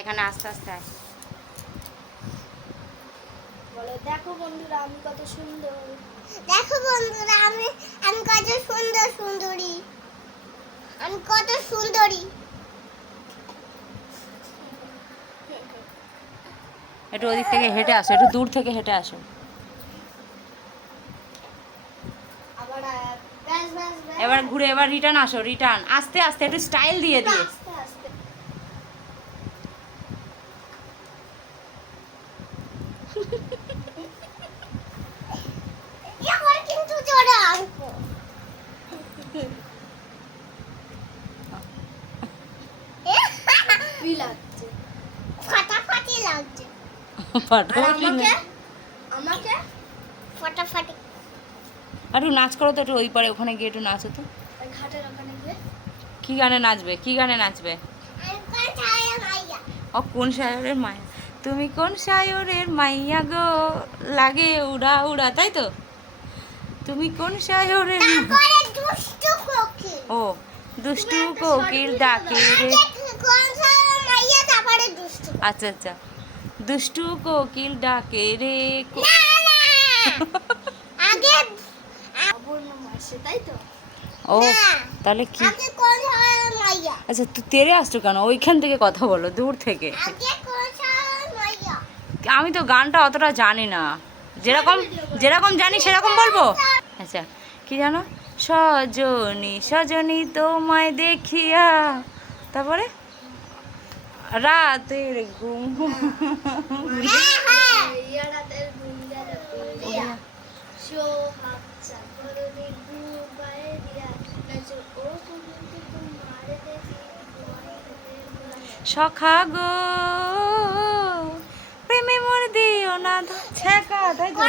এখানে আস্তে আস্তে আয়। বলো দেখো বন্ধুরা আমি কত সুন্দর। দেখো বন্ধুরা আমি আমি কত সুন্দর সুন্দরী। আমি কত সুন্দরী। একটু ওদিক থেকে হেঁটে আসো একটু দূর থেকে হেঁটে আসো। এবার ঘুরে এবার রিটার্ন আসো রিটার্ন আস্তে আস্তে একটু স্টাইল দিয়ে দিয়ে আস্তে আস্তে এবার কিন্তু জোরে আনব কি লাগছে ফাটাফাটি লাগছে আর আমাকে? আমাকে? ফাটাফাটি। একটু নাচ করো তো একটু ওই পারে ওখানে গিয়ে একটু নাচো তো। কি গানে নাচবে? কি গানে নাচবে? ও কোন সায়রের মায়া তুমি কোন সায়রের মাইয়া গো? লাগে উড়া উড়া তাই তো? তুমি কোন সায়রের ও দুষ্টু কোকিল ডাকে রে। আচ্ছা আচ্ছা। দুষ্টু কোকিল ডাকে রে আগে তাই তো ও তাহলে কি? আচ্ছা তুই তেরে আসছো কেন? ওইখান থেকে কথা বলো দূর থেকে। আমি তো গানটা অতটা জানি না। যেরকম যেরকম জানি সেরকম বলব? আচ্ছা কি জানো? সজনী সজনী তোমায় দেখিয়া তারপরে? রাতের ঘুম। সখা গো প্রেমে মোর দিও না ছেকা তাই তো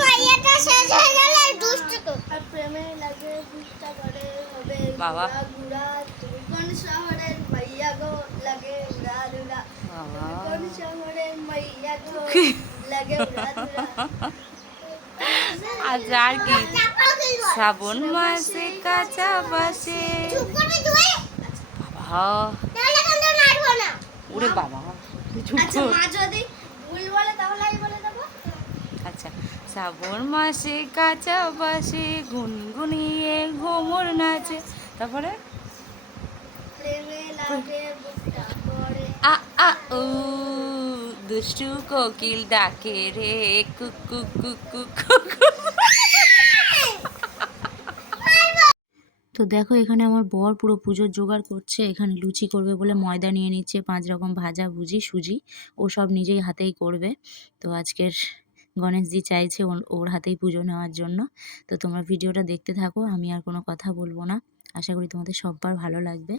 মাইয়াটা শেষ হয়ে গেলে দুষ্টু কোকিল আর প্রেমে লাগে ঘুরটা করে হবে বাবা। কোন শহরের আজ আর কি শ্রাবণ মাসে কাঁচা বাসে বাবা ওরে বাবা আচ্ছা আচ্ছা শ্রাবণ মাসে কাঁচা বাসে গুনগুনিয়ে ঘুমর নাচে তারপরে প্রেমে লাগে আ আ উ দুষ্টু কোকিল ডাকে রে কুকু কুকু কুকু তো দেখো, এখানে আমার বর পুরো পুজোর জোগাড় করছে, এখানে লুচি করবে বলে ময়দা নিয়ে নিচ্ছে, পাঁচ রকম ভাজা, ভুজি, সুজি, ও সব নিজেই হাতেই করবে। তো আজকের গণেশজি চাইছে ওর- ওর হাতেই পুজো নেওয়ার জন্য। তো তোমরা ভিডিওটা দেখতে থাকো, আমি আর কোনো কথা বলব না। আশা করি তোমাদের সববার ভালো লাগবে।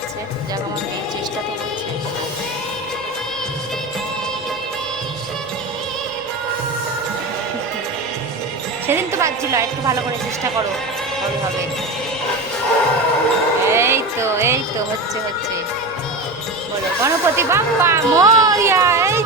পারছে যারা আমাদের চেষ্টা তো সেদিন তো পারছিল একটু ভালো করে চেষ্টা করো তবে হবে। এই তো এই তো, হচ্ছে হচ্ছে। বলো, গণপতি বাপ্পা, মরিয়া, এই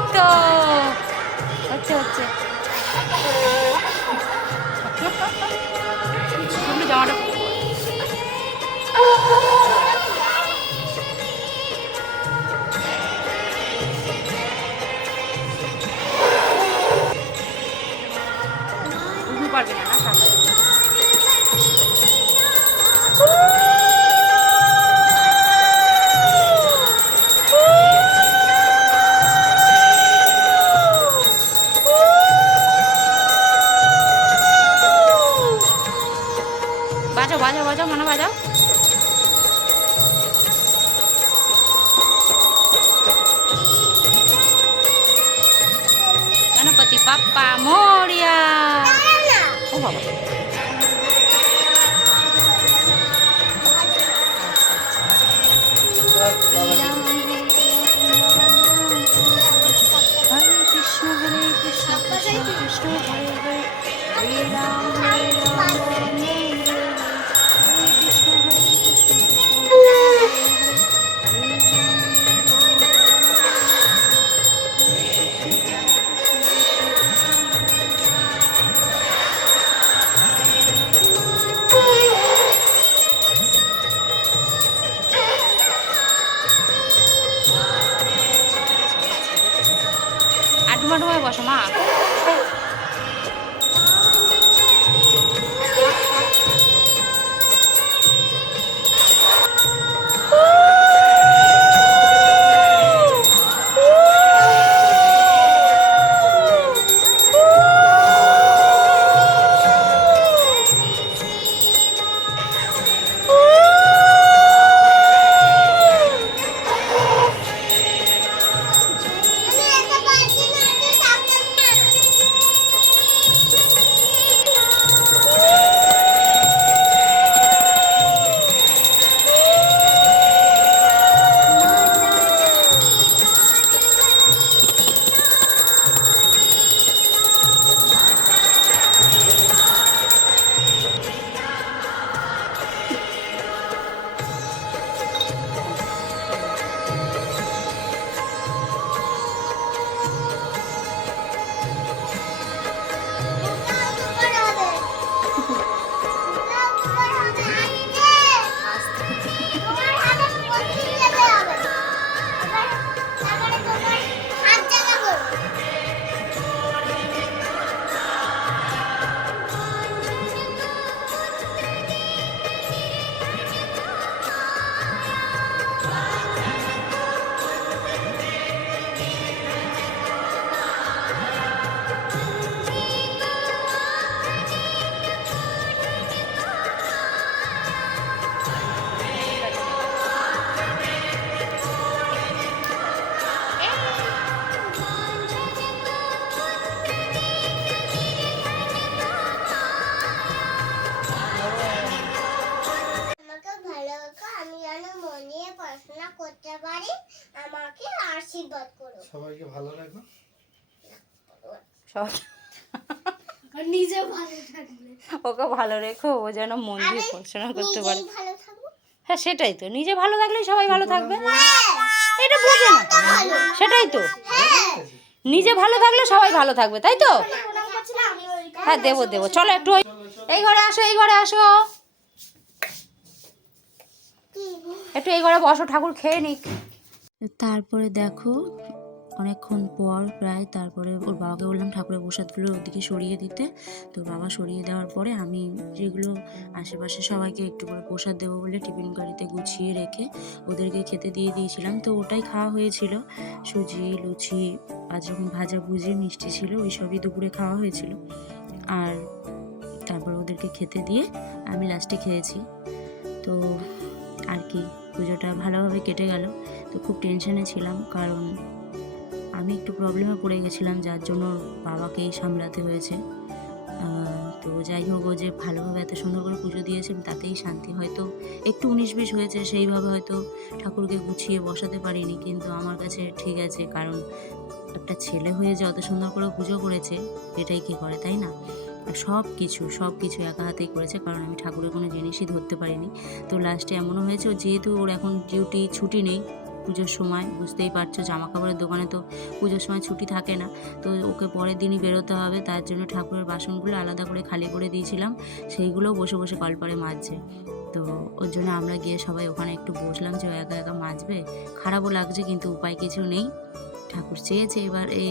ভালো রাখো সব আর নিজে ভালো থাকবে ওকে ভালো রেখো ও যেন মন দিয়ে পড়াশোনা করতে পারে। হ্যাঁ সেটাই তো। নিজে ভালো থাকলেই সবাই ভালো থাকবে। এটা বোঝে না। সেটাই তো। নিজে ভালো থাকলে সবাই ভালো থাকবে তাই তো? হ্যাঁ দেবো দেবো। চলো একটু ওই- এই ঘরে আসো এই ঘরে আসো। একটু এই ঘরে বসো ঠাকুর খেয়ে নিক। তারপরে দেখো অনেকক্ষণ পর প্রায় তারপরে ওর বাবাকে বললাম, ঠাকুরের প্রসাদগুলো ওদিকে সরিয়ে দিতে। তো বাবা সরিয়ে দেওয়ার পরে আমি যেগুলো আশেপাশে সবাইকে একটু করে প্রসাদ দেবো বলে টিফিন গাড়িতে গুছিয়ে রেখে ওদেরকে খেতে দিয়ে দিয়েছিলাম। তো ওটাই খাওয়া হয়েছিল। সুজি, লুচি রকম ভাজা ভুজি, মিষ্টি ছিল, ওই সবই দুপুরে খাওয়া হয়েছিল। আর তারপর ওদেরকে খেতে দিয়ে আমি লাস্টে খেয়েছি। তো আর কি, পুজোটা ভালোভাবে কেটে গেল। তো খুব টেনশনে ছিলাম কারণ আমি একটু প্রবলেমে পড়ে গেছিলাম, যার জন্য বাবাকেই সামলাতে হয়েছে। তো যাই হোক যে ভালোভাবে এত সুন্দর করে পুজো দিয়েছেন তাতেই শান্তি হয়তো একটু উনিশ বিশ হয়েছে, সেইভাবে হয়তো ঠাকুরকে গুছিয়ে বসাতে পারিনি। কিন্তু আমার কাছে ঠিক আছে, কারণ একটা ছেলে হয়ে যে অত সুন্দর করে পুজো করেছে, এটাই কি করে, তাই না? সব কিছু সব কিছু একা হাতেই করেছে, কারণ আমি ঠাকুরের কোনো জিনিসই ধরতে পারিনি। তো লাস্টে এমনও হয়েছে, যেহেতু ওর এখন ডিউটি ছুটি নেই পুজোর সময়, বুঝতেই পারছ জামা কাপড়ের দোকানে তো পুজোর সময় ছুটি থাকে না। তো ওকে পরের দিনই বেরোতে হবে, তার জন্য ঠাকুরের বাসনগুলো আলাদা করে খালি করে দিয়েছিলাম, সেইগুলোও বসে বসে কলপারে মাজছে। তো ওর জন্য আমরা গিয়ে সবাই ওখানে একটু বসলাম যে একা একা মাজবে। খারাপও লাগছে কিন্তু উপায় কিছু নেই। ঠাকুর চেয়েছে এবার এ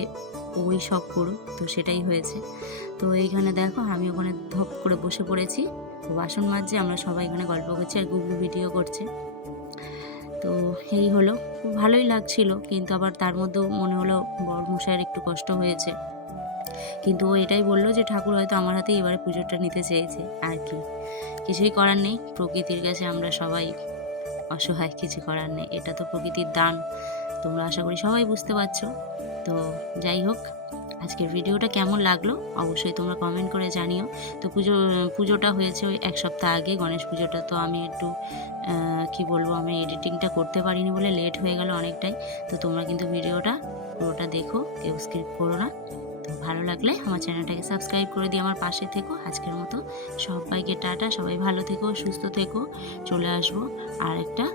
ওই সব করুক, তো সেটাই হয়েছে। তো এইখানে দেখো আমি ওখানে ধপ করে বসে পড়েছি বাসন মাজছে, আমরা সবাই এখানে গল্প করছি আর গুগল ভিডিও করছে। তো এই হলো। খুব ভালোই লাগছিল, কিন্তু আবার তার মধ্যেও মনে হলো বড়মশাইয়ের একটু কষ্ট হয়েছে। কিন্তু ও এটাই বলল যে, ঠাকুর হয়তো আমার হাতেই এবারে পুজোটা নিতে চেয়েছে, আর কি। কিছুই করার নেই, প্রকৃতির কাছে আমরা সবাই অসহায়, কিছু করার নেই। এটা তো প্রকৃতির দান, তোমরা আশা করি সবাই বুঝতে পারছ। তো যাই হোক আজকের ভিডিওটা কেমন লাগল অবশ্যই তোমরা কমেন্ট করে জানিও। তো পুজো, পুজোটা হয়েছে ওই এক সপ্তাহ আগে, গণেশ পুজোটা তো আমি একটু কি বলব, আমি এডিটিংটা করতে পারিনি বলে লেট হয়ে গেল অনেকটাই। তো তোমরা কিন্তু ভিডিওটা পুরোটা দেখো, কেউ স্কিপ করো না। তো ভালো লাগলে আমার চ্যানেলটাকে সাবস্ক্রাইব করে দিয়ে আমার পাশে থেকো। আজকের মতো সবাইকে টাটা, সবাই ভালো থেকো, সুস্থ থেকো। চলে আসব আর একটা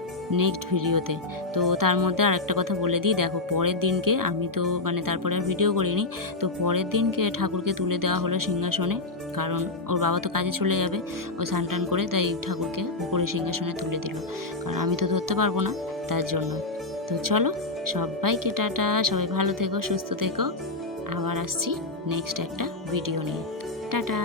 নেক্সট ভিডিওতে তো তার মধ্যে আর একটা কথা বলে দিই, দেখো পরের দিনকে আমি তো মানে তারপরে আর ভিডিও করিনি, তো পরের দিনকে ঠাকুরকে তুলে দেওয়া হলো সিংহাসনে, কারণ ওর বাবা তো কাজে চলে যাবে, ও স্নান টান করে তাই ঠাকুরকে উপরে সিংহাসনে তুলে দিল। কারণ আমি তো ধরতে পারব না তার জন্য। তো চলো সবাইকে টাটা, সবাই ভালো থেকো, সুস্থ থেকো। আবার আসছি নেক্সট একটা ভিডিও নিয়ে। টাটা!